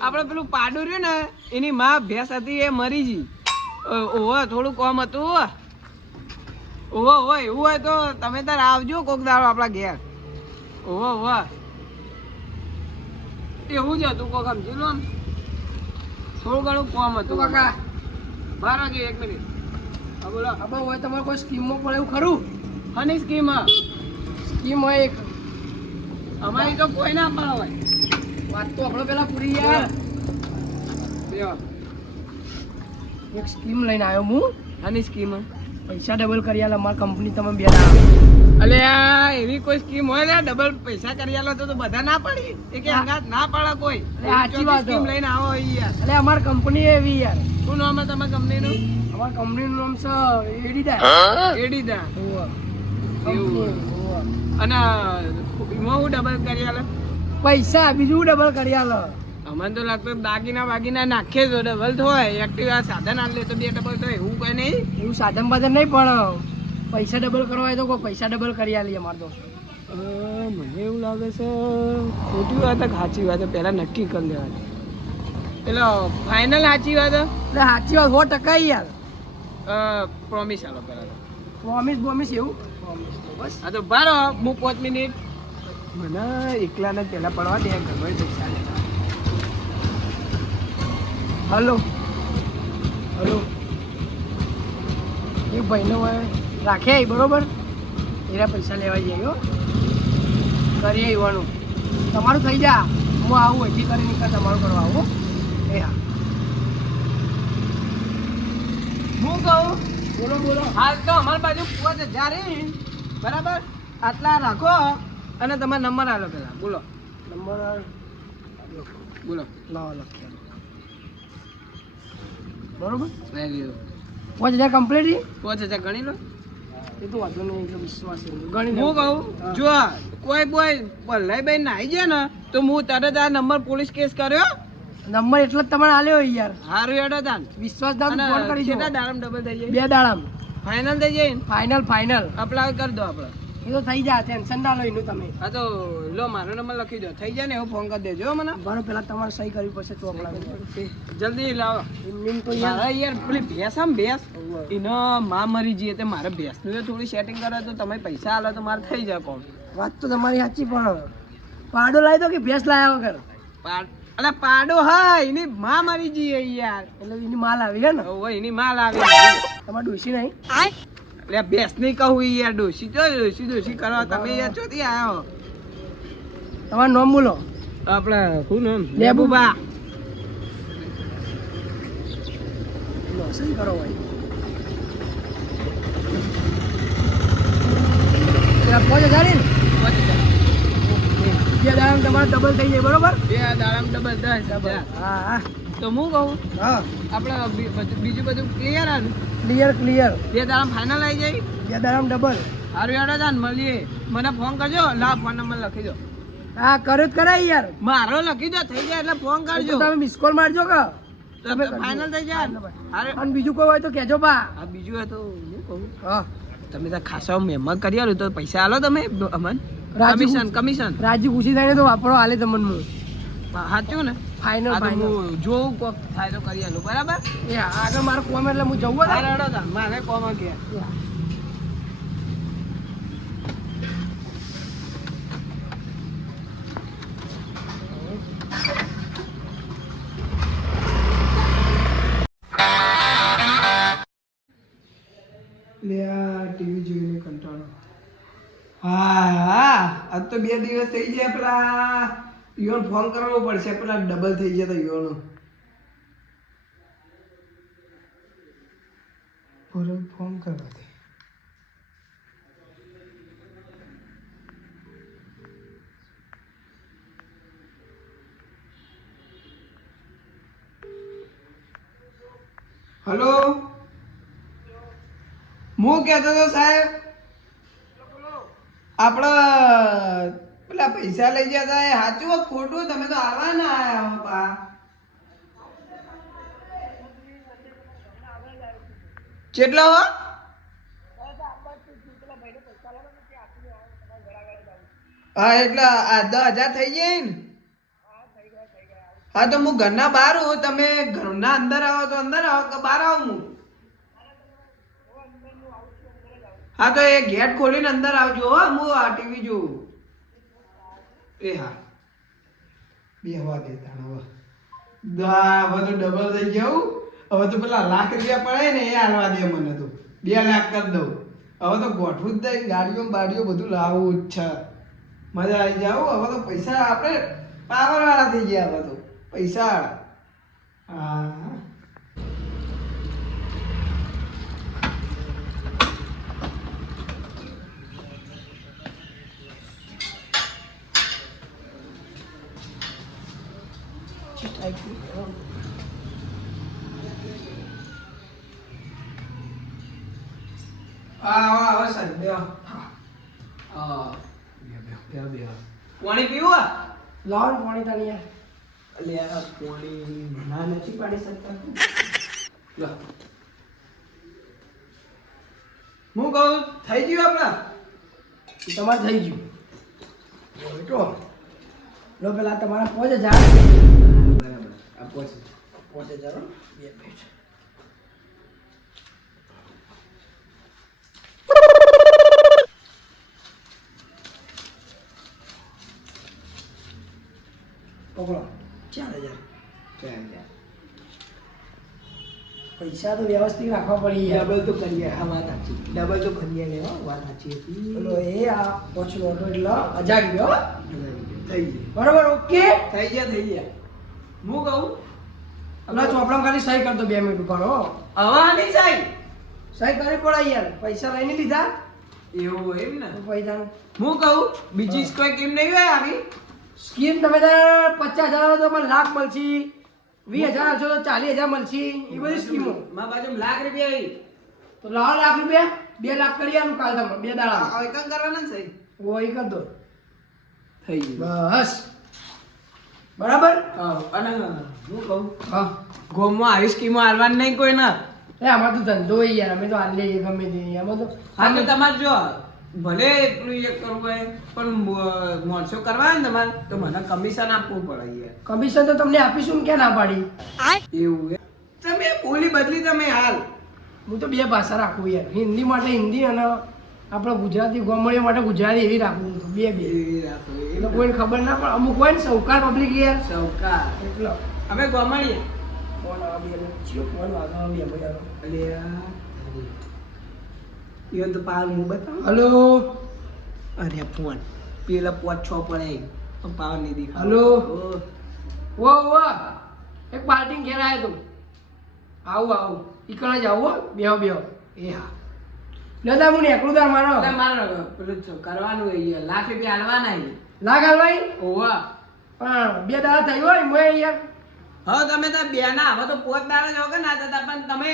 આપણે પેલું પાડું રહ્યું ને એની માં ભેંસ હતી એ મરી ગઈ. ઓહો થોડું કોમ હતું ઓહો ઓવા એવું હોય તો તમે તાર આવજો કોક દાડો આપણા ઘેર. ઓહો ઓવા એવું જ હતું કોક સમજી લો થોડું ઘણું કોમ હતું કાકા? બાર વાગે એક મિનિટ. હા બોલો. હવે હોય તમારે કોઈ સ્કીમમાં પડે એવું ખરું? હની સ્કીમ. સ્કીમ હોય એક. અમારી તો કોઈ ના પણ હોય. વાત તો આપણે પેલા પૂરી યાર એક સ્કીમ લઈને આવ્યો હું. આની સ્કીમ? પૈસા ડબલ કરી આલો અમારી કંપની તમે બે અલે આ એવી કોઈ સ્કીમ હોય ને ડબલ પૈસા કરી આલો તો તો બધા ના પડી. એ કે અંગાત ના પડે કોઈ. સાચી વાત સ્કીમ લઈને આવો યાર. એટલે અમારી કંપની એવી યાર. શું નામ છે તમારી કંપનીનું અમારી કંપનીનું નામ છે એડીડા. એવું. અને એમાં હું ડબલ કરી આલે? પૈસા બીજું ડબલ કરી આલો. અમને તો લાગતું દાગીના બાગીના નાખે તો ડબલ થાય એક્ટિવા સાધન આલે તો બે ડબલ થાય એવું કઈ નહીં. એવું સાધન બાધન નહીં પણ પૈસા ડબલ કરવા હોય તો કોઈ પૈસા ડબલ કરી આલી અમારે તો. મને એવું લાગે છે ખોટી વાત સાચી વાત પહેલા નક્કી કરી લેવાની. પેલો ફાઇનલ સાચી વાત એટલે સાચી વાત સો ટકા યાર. પ્રોમિસ આલો પેલા તો. પ્રોમિસ બોમિસ એવું? પ્રોમિસ બસ આ તો બારો હું પાંચ મિનિટ મને એકલાને પહેલા પડવા દે ઘરમાં પૈસા હલો. હલો. એ ભાઈનો રાખે અહીં બરોબર? એના પૈસા લેવા જઈએ કરી આવવાનું તમારું થઈ જા. હું આવું અહીંથી કરી નીકળ તમારું કરવા આવું હો. એ હા. હું કહું? બોલો બોલો. હાલ તો અમારી બાજુ પાંચ હજાર હે. બરાબર? આટલા રાખો. અને તમારો નંબર આલો પેલા. બોલો. નંબર બોલો. લાવો લખ્યા બરોબર? પાંચ હજાર કમ્પ્લીટ પાંચ હજાર ગણી લો. એ તો વાંધો નહીં એટલે વિશ્વાસ ગણી હું કહું જો કોઈ બોય ભાઈ બેન નાઈ જાય ને તો હું તરત આ નંબર પોલીસ કેસ કર્યો. નંબર એટલો જ તમારે આલ્યો યાર. હારું હેડો તાન. વિશ્વાસ ના અને ફોન કરી દાડમ ડબલ થઈ જાય? બે દાડામ. ફાઇનલ થઈ જાય ને? ફાઇનલ ફાઇનલ અપ્લાય કરી દો આપણે એ તો થઈ જાય ટેન્શન ના લો એનું તમે. હા તો લો મારો નંબર લખી દો. થઈ જાય ને એવો ફોન કરી દેજો મને. ભણો પેલા તમારે સહી કરવી પડશે ચોપડા જલ્દી લાવો. એમ તો યાર યાર પેલી ભેંસ આમ ભેંસ. એનો માં મરી જઈએ તે મારે ભેંસનું એ થોડી સેટિંગ કરે તો તમે પૈસા આલો તો મારે થઈ જાય કોમ. વાત તો તમારી સાચી પણ પાડો લાવી દો કે ભેંસ લાવ્યા વગર? પાડ અલા પાડો હા એની માં મરી જઈએ યાર. એટલે એની માલ આવી હે ને? ઓય એની માલ આવી. તમારે ડૂસી નહીં? એટલે બેસ નહીં કહું યાર ડોસી જો ડોસી ડોસી કરવા તમે યાર ચોથી આવ્યો તમારું નામ બોલો. આપણે શું નામ? લેબુબા. કરો ભાઈ? પાંચ હજાર ને? બે દાડા તમારે ડબલ થઈ જાય બરોબર? બે દાડા ડબલ દસ હા. તો હું કહું હા. આપણે બીજું બધું ક્લિયર હાલ? ક્લિયર ક્લિયર બે દાડામ ફાઇનલ આવી જાય? બે દાડા ડબલ હારું યાર હતા મળીએ. મને ફોન કરજો લા ફોન નંબર લખી દો. હા કર્યો જ કરાય યાર. મારો લખી દો થઈ જાય એટલે ફોન કરજો. તમે મિસ કોલ મારજો કે. તમે. ફાઇનલ થઈ જાય અને બીજું કોઈ હોય તો કહેજો બા. આ બીજું હોય તો હું કહું. હા. તમે તો ખાસા મહેમાન કરી આલો તો પૈસા આલો તમે અમન? કમિશન કમિશન રાજી ખુશી થાય ને તો વાપરો હાલે તમને. હું સાચું ને? ફાઇનલ ફાઇનલ જોઉં કોક થાય તો કરી આલું બરાબર? એ હા, આગળ મારો કોમ એટલે હું જવું હતા મારે કોમ કે. લે આ ટીવી જોઈને કંટાળો. હા હા આજ તો બે દિવસ થઈ ગયા પેલા. યોન ફોન કરવો પડશે પેલા ડબલ થઈ જતો તો યોનો પૂરો ફોન કરવા દે. હલો? હું કહેતો હતો સાહેબ આપણે પેલા પૈસા લઈ ગયા હતા એ સાચું ખોટું? તમે તો આવા ના આયા હો પા કેટલો હો? એટલે આ હજાર થઈ જાય ને હા, તો હું ઘરના બહાર હું તમે ઘરના અંદર આવો તો અંદર આવો કે બહાર આવું હું? હા, તો એ ગેટ ખોલીને અંદર આવજો હો. હું આ ટીવી જોઉં. એ હા બે હવા દેતા હવે. ડબલ થઈ ગયું હવે તો પેલા લાખ રૂપિયા પડે એ હાલવા દે મને તો. બે લાખ કરી દઉં. હવે તો ગોઠવું જ દઈ ગાડીઓ બાડીઓ બધું લાવવું જ છે. મજા આવી જાવ હવે તો પૈસા આપણે પાવરવાળા થઈ ગયા હવે તો. પૈસા હા હવે સર બે હા બે બે પાણી પીવું આ? લાવો ને પાણી તાણી યાર. અલ્યા પાણી ના નથી પાડી શકતા લો. હું કહું થઈ ગયું આપણા? તમારે થઈ ગયું. બેટો. લો પેલા તમારા પોચ હજાર. બરાબર આ છે પોચ હજાર. બે મિનિટ. પકડો. ચાર હજાર પૈસા તો વ્યવસ્થિત રાખવા પડી ડબલ તો કરીએ. આ વાત સાચી. ડબલ તો કરીએ લેવા વાત સાચી હતી. બોલો એ આ પોચનો ઓટો એટલે અજાગી ગયો થઈ ગયો. બરોબર ઓકે થઈ ગયા થઈ ગયા. હું કહું? હમણાં ચોપડા ખાલી સહી કરતો બે મિનિટ ઉપર હો. હવા નહીં સાહેબ સહી કરવી પડે યાર. પૈસા લઈને લીધા. એવું એમ ને. પૈસા. હું કહું? બીજી કોઈ કેમ નહીં હોય આવી? સ્કીમ તમે પચાસ હજાર તો મને લાખ મળશે વીસ હજાર આવશો તો ચાલીસ હજાર મળશે એ બધી સ્કીમો. મારા બાજુ લાખ રૂપિયા આવી. તો લાવો લાખ રૂપિયા બે લાખ કરી આનું કાલ તમે બે દાડા એકમ કરવાના ને સાહેબ વહી કર દો. થઈ ગયું. બસ. બરાબર? હા અને હું કહું? હા. ગોમમાં આવી સ્કીમો હાલવાની નહીં કોઈ ના એ આમાં તો ધંધો હોય યાર અમે તો હાલ લઈએ ગમે તે આમાં તો હા તો તમારે જો ભલે એટલું એ કરવું હોય પણ મોરસો કરવા ને તમારે તો મને કમિશન આપવું પડે યાર. કમિશન તો તમને આપીશું ક્યાં ના પાડી? એવું? તમે બોલી બદલી તમે હાલ. હું તો બે ભાષા રાખું યાર. હિન્દી માટે હિન્દી અને આપણે ગુજરાતી ગોમળીઓ માટે ગુજરાતી એવી રાખું તો. બે બે. એવી રાખો, એટલે કોઈને ખબર ના પણ અમુક હોય ને સૌકાર પબ્લિક યાર. સૌકાર. એટલે. અમે ગોમળીએ ફોન આવે બે ફોન વાગે બે ભાઈ ઈવન તો પાલ હું બતાવું? હલો? અરે ફોન. પેલા પોચ છ પડે પાવર નહીં દેખાતો. હલો. વો વો એક પાર્ટી ઘેર આવ્યો તું. આવું આવું. ઈકણ જ આવું હો. બેહો બેહો. એ હા. દાદા હું એકલું તાર મારો. મારો. પેલું કરવાનું. લાખ રૂપિયા હાલવાના ય. લાગ ભાઈ ઓવા પણ બે દાદા થયું હોય મોય યાર હવે તમે તો બે ના હવે તો પોત દાડા જ વગર ના થતા પણ તમે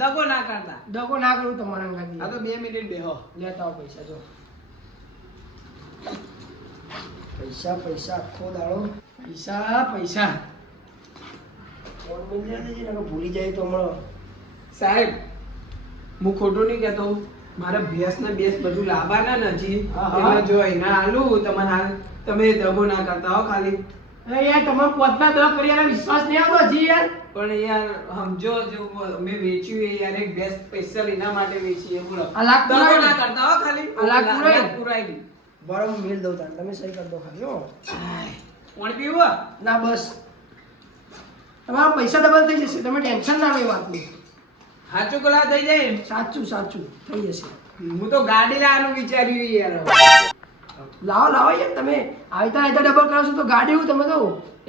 દગો ના કરતા. દગો ના કરું તમારા અંગાથી આ તો બે મિનિટ બેહો. લેતા આવો પૈસા જો. પૈસા પૈસા આખો દાડો. પૈસા પૈસા. ફોન મિલ જાય છે ને ભૂલી જાય તો હમણાં. સાહેબ હું ખોટું નહીં કહેતો. મારે ભેંસ ને બેસ બધું લાવવાના નથી. હા, હા. એમાં જો એના હાલું તમારે હાલ તમે દગો ના કરતા હો ખાલી. અરે યાર તમારે પોતના દવા કરી યાર વિશ્વાસ નહીં આવતો જી યાર. પણ યાર સમજો જો અમે વેચ્યું એ યાર એક બેસ્ટ સ્પેશિયલ એના માટે વેચી એ બોલો લાખ ના કરતા હો ખાલી? આ પૂરો પુરાય ને? ગઈ બરો હું મેલ દઉં તમે સહી કરી દો ખાલી હો. કોણ પીવો? ના બસ. તમારા પૈસા ડબલ થઈ જશે. તમે ટેન્શન ના લો વાતની. સાચું કલા થઈ જાય. સાચું સાચું. થઈ જશે. હું તો ગાડી લાવવાનું વિચાર્યું યાર લાવો લાવો યાર તમે આવતા આવતા ડબલ કરાવશો તો ગાડી હું તમે તો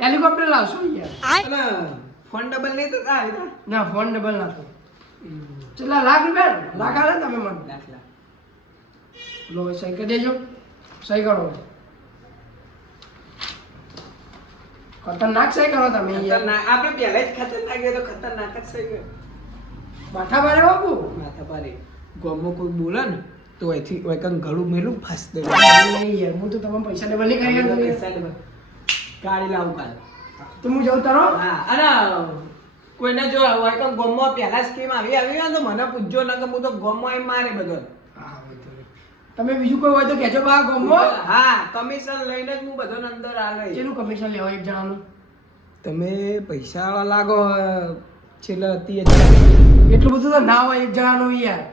હેલિકોપ્ટર લાવશો યાર. ફોન ડબલ નહીં થતા હતા ના ફોન ડબલ ના થાય ચલા લાખ રૂપિયા? લાખ આવે તમે મને? લાખ લાખ. લો સહી કરી દેજો. સહી કરો. ખતરનાક સહી કરો તમે ખતરનાક આપણે પહેલા જ ખતરનાક તો ખતરનાક જ સહી કરો. માથા મારે બાબુ માથા પારે ગમો કોઈ બોલે ને? તો અહીંથી ઓય ઘડું મેલું ફાસ દે. નહીં યાર હું તો તમે પૈસા ડબલ નહીં કરી પૈસા યાર. ગાડી લાવું કાલ. તો હું જાઉં તારો? હા અને કોઈને જો તો ગોમમાં પહેલા સ્કીમ આવી આવી હોય તો મને પૂછજો ને કે હું તો ગોમમાં એમ મારે બધો. તમે બીજું કોઈ હોય તો કહેજો બા ગમો. હા કમિશન લઈને જ હું બધો અંદર આ લઈ એનું કમિશન લેવા એક જણાનું? તમે પૈસા લાગો છેલ્લે હતી એટલું બધું તો ના હોય એક જણાનું યાર.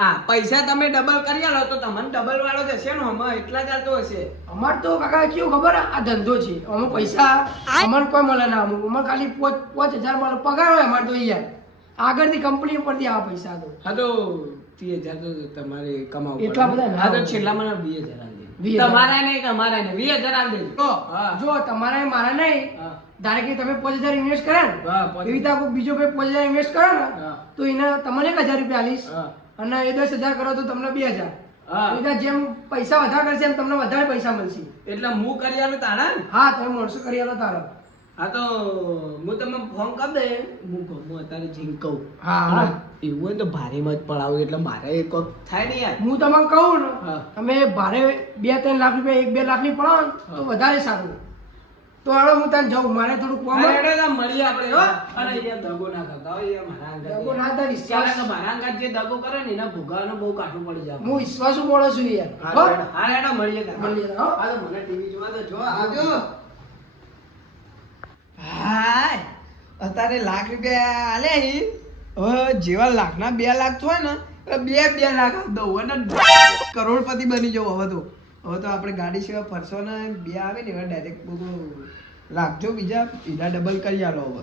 હા પૈસા તમે ડબલ કરી આલો તો તમને ડબલ વાળો જશે ને હમણાં એટલા ચાલતો હશે. અમાર તો કાકા કેવું ખબર? આ ધંધો છે. અમે પૈસા અમને કોઈ મળે ના. અમુક અમારે ખાલી પોચ પોચ હજાર મળે પગાર હોય અમારે તો યાર. આગળની કંપની ઉપરથી આવા પૈસા તો. હા તો ત્રીસ હજાર તો તમારે કમાવું એટલા બધા હા તો હોય. છેલ્લા મને વીસ હજાર તમારા. નહીં અમારા નહીં. વીસ હજાર આપી દેજો તો જો તમારે મારા નહીં. ધારે કે તમે પાંચ હજાર ઇન્વેસ્ટ કરે ને હા, એવી રીતે બીજો ભાઈ પાંચ હજાર ઇન્વેસ્ટ કરે ને. તો એને તમને એક હજાર રૂપિયા આલીશ અને એ દસ હજાર કરો તો તમને બે હજાર. હા. જેમ પૈસા વધારે કરશે એમ તમને વધારે પૈસા મળશે. એટલે હું કરી આલો તારા? હા તમે મળશો કરી આલો તારા. હા તો હું તમને ફોન કરી દે. હું ગમું અત્યારે જીમ કહું. હા, હા. એવું હોય તો ભારેમાં જ પડાવું એટલે મારે કોક થાય ને યાર. હું તમને કહું ને તમે ભારે બે ત્રણ લાખ રૂપિયા એક બે લાખની પડો તો વધારે સારું. તો હવે હું તને જાઉં. મારે થોડું કોમ મળીએ આપણે હો. અને અહીંયા દગો ના કરતા હોય યાર મારા અંગાત દગો ના થાય, વિશ્વાસ. કે મારા અંગાત જે દગો કરે ને એના ભૂગાનો બહુ કાઠું પડી જાય. હું વિશ્વાસ મોડો છું યાર. હો? હા. રેડો મળીએ તારે. મળીએ, હો? આ તો મને ટીવી જોવા દો જો આવજો. હાય અત્યારે લાખ રૂપિયા આલે હી. હવે જેવા લાખના બે લાખ થાય ને એટલે બે બે લાખ દઉં અને કરોડપતિ બની જવું હવે તો. હવે તો આપણે ગાડી સિવાય ફરશો ને બે આવે ને એવા ડાયરેક્ટ બધું રાખજો બીજા બીજા ડબલ કરી આલો હવે.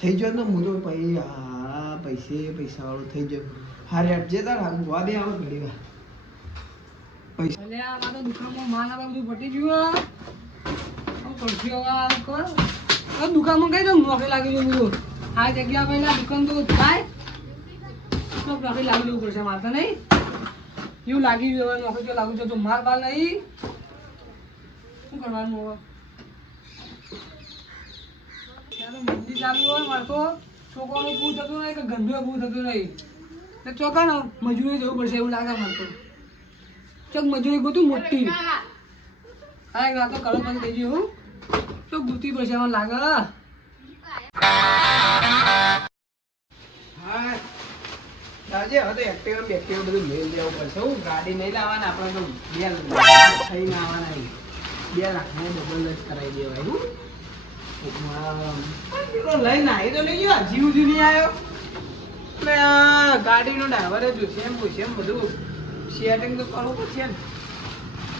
થઈ જાય ને હું તો ભાઈ હા પૈસે પૈસા વાળું થઈ ગયો. હારે અટજે તાર હાલ જોવા દે આવો ઘડી વાર. પૈસા અલ્યા, આ તો દુકાનમાં માલ આ બધું પટી ગયું હે. શું આ? આ દુકાનમાં કઈ દઉં નોકરી લાગી બધું? આ જગ્યા પહેલા દુકાન તો થાય. તો લાગી પડશે મારે નહીં. એવું લાગી ગયું હવે જો તો લાગુ છે. તો માર બાર નહીં શું કરવાનું હવે? ત્યારે મંદી ચાલુ હોય મારે તો છોકરાનું પૂર થતું નહીં કે ગંદુ પૂર થતું નહીં? એટલે ચોકા ને મજૂરી જવું પડશે એવું લાગે મારતો. ચક મજૂરી ગોતું મોટી. હા એક રાતો કલર પણ થઈ ગયું ચોક ગુતી પડશે એમાં લાગે. હા દાજે હવે તો એક્ટિવા બેક્ટિવા બધું લઈ લેવું પડશે. હું ગાડી નહીં લાવવાના, આપણે તો બે થઈને આવવાના. બે લાખને ડબલ જ કરાવી દેવાય. લઈને આવી તો લઈ ગયો. જીવ જીવ નહીં આવ્યો એટલે ગાડીનો ડ્રાઈવર જ જોશે એમ પૂછે, એમ બધું. સેટિંગ તો કરવું પડશે ને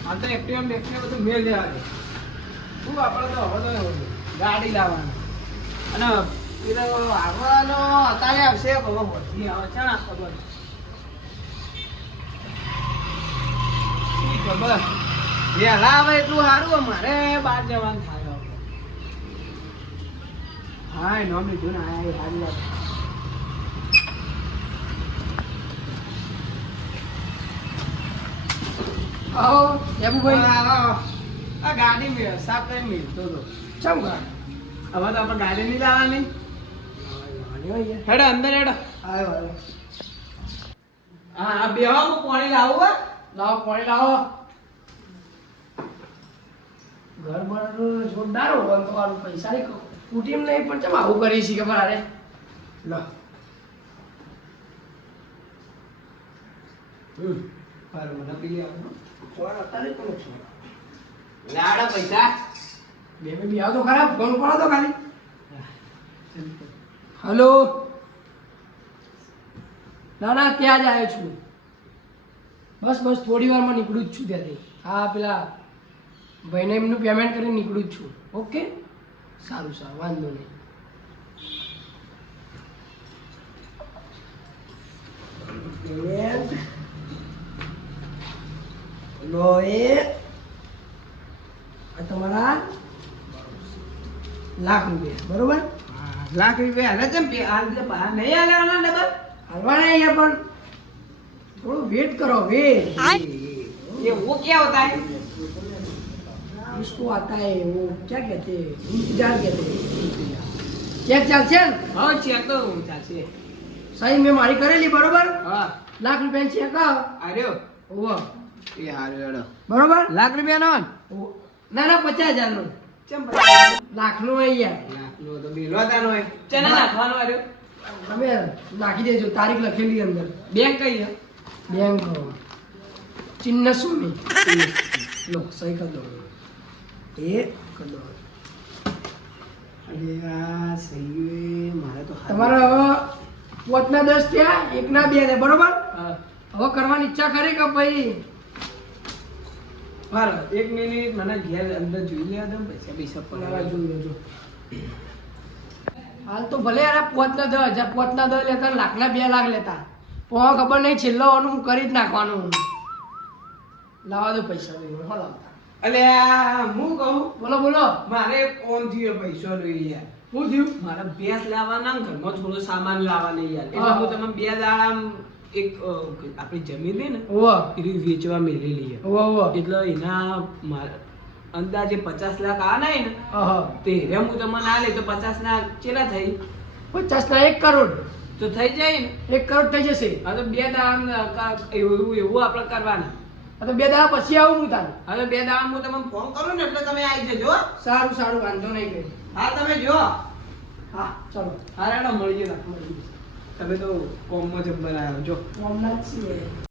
આ તો એક્ટિવા બેક્ટિવા બધું મેળ લેવા દે. શું આપણે તો હવે તો ગાડી લાવવાની. અને આવવાનો અત્યારે આવશે બાબા મોટી આવે છે ને ખબર. ખબર? વહેલા આવે એટલું સારું મારે બહાર જવાનું થાય હવે. હા નોમ લીધું ને આવો દેબુભાઈ આ- ગાડી મેં સાફ કરીને મેળતો હતો. ચમ ગાડી? હવે તો આપણે ગાડી નહીં લાવવાની. હેડો અંદર હેડો. આવ્યો આવ્યો હા આ બેહો હું પાણી લાવું હો. લાવો પાણી લાવો. ઘર બનાવવાનું જોરદાર હોય તો મારું પૈસા નહીં કુટીમ નહીં પણ ચમ આવું કરી છે ખબર મારે? લો. મને પી લેવાનું. પૈસા. બે બે બી આવો તો ખરા ફોન પડો તો ખાલી. હલો? ના ના ત્યાં જ આવ્યો છું? બસ બસ, થોડી વારમાં નીકળું જ છું ત્યાંથી હા, પેલા ભાઈને એમનું પેમેન્ટ કરીને નીકળું જ છું. ઓકે? સારું સારું, વાંધો નહીં. તમારા લાખ રૂપિયા, બરોબર? લાખ રૂપિયા હાલે છે ને પે- હાલ દે પા- નહીં હાલે આના ડબલ હાલવાના અહીંયા પણ થોડું વેટ કરો વેટ ये वो क्या होता है इसको आता है वो क्या कहते हैं इंतजार कहते हैं ચેક ચાલશે ને हाँ चेक तो चाची સહી મેં મારી કરેલી બરોબર हाँ લાખ રૂપિયા ચેક अरे ઓવો ये हारे हेडो બરોબર लाख रुपया नो ઓવો. ના ના પચાસ હજાર નું चम લાખ નું અહીંયા તમે નાખી દેજો. તારીખ લખેલી અંદર. બેંક કઈ બેંક ચિન્હ શું લો સહી કર દો. એ કર દો. તમારા હવે પોતના દસ થયા એકના બે ને બરોબર? હવે કરવાની ઈચ્છા ખરી કે ભાઈ? એક મિનિટ મને ઘેર અંદર જોઈ લે પૈસા પૈસા પડાવવા જોઈ લેજો. હાલ તો ભલે યાર પોતના દસ હજાર પોતના દસ લેતા લાખના બે લાખ લેતા. પણ ખબર નહીં છેલ્લો હું કરી જ નાખવાનું. લાવા દો પૈસા દો હો લાવતા. હું કહું? બોલો બોલો. મારે ફોન થયો પૈસો લઈ યાર શું થયું? મારે ભેંસ લાવવાના ઘરમાં થોડો સામાન લાવવાનો યાર. એટલે હું. તમે બે દાડા એક આપણી જમીન ને ઓવો એ વેચવા મેળેલી એટલે એના મારા અંદાજે પચાસ લાખ આ ને. તે રે હું તમને આ લે તો પચાસ ના ચેલા થઈ પચાસ ના એક કરોડ. તો થઈ જાય ને? એક કરોડ થઈ જશે. હા તો બે દાડા એવું એવું આપણે કરવાના. હા તો બે દાડા પછી આવું હું તાને હવે બે દાડા હું તમને ફોન કરું ને એટલે તમે આવી જજો સારું સારું વાંધો નહીં કઈ હા તમે જો. હા ચલો. હા રેડો મળીએ. તમે તો કોમમાં જબ્બર આવ્યો જો. કોમમાં જ છીએ.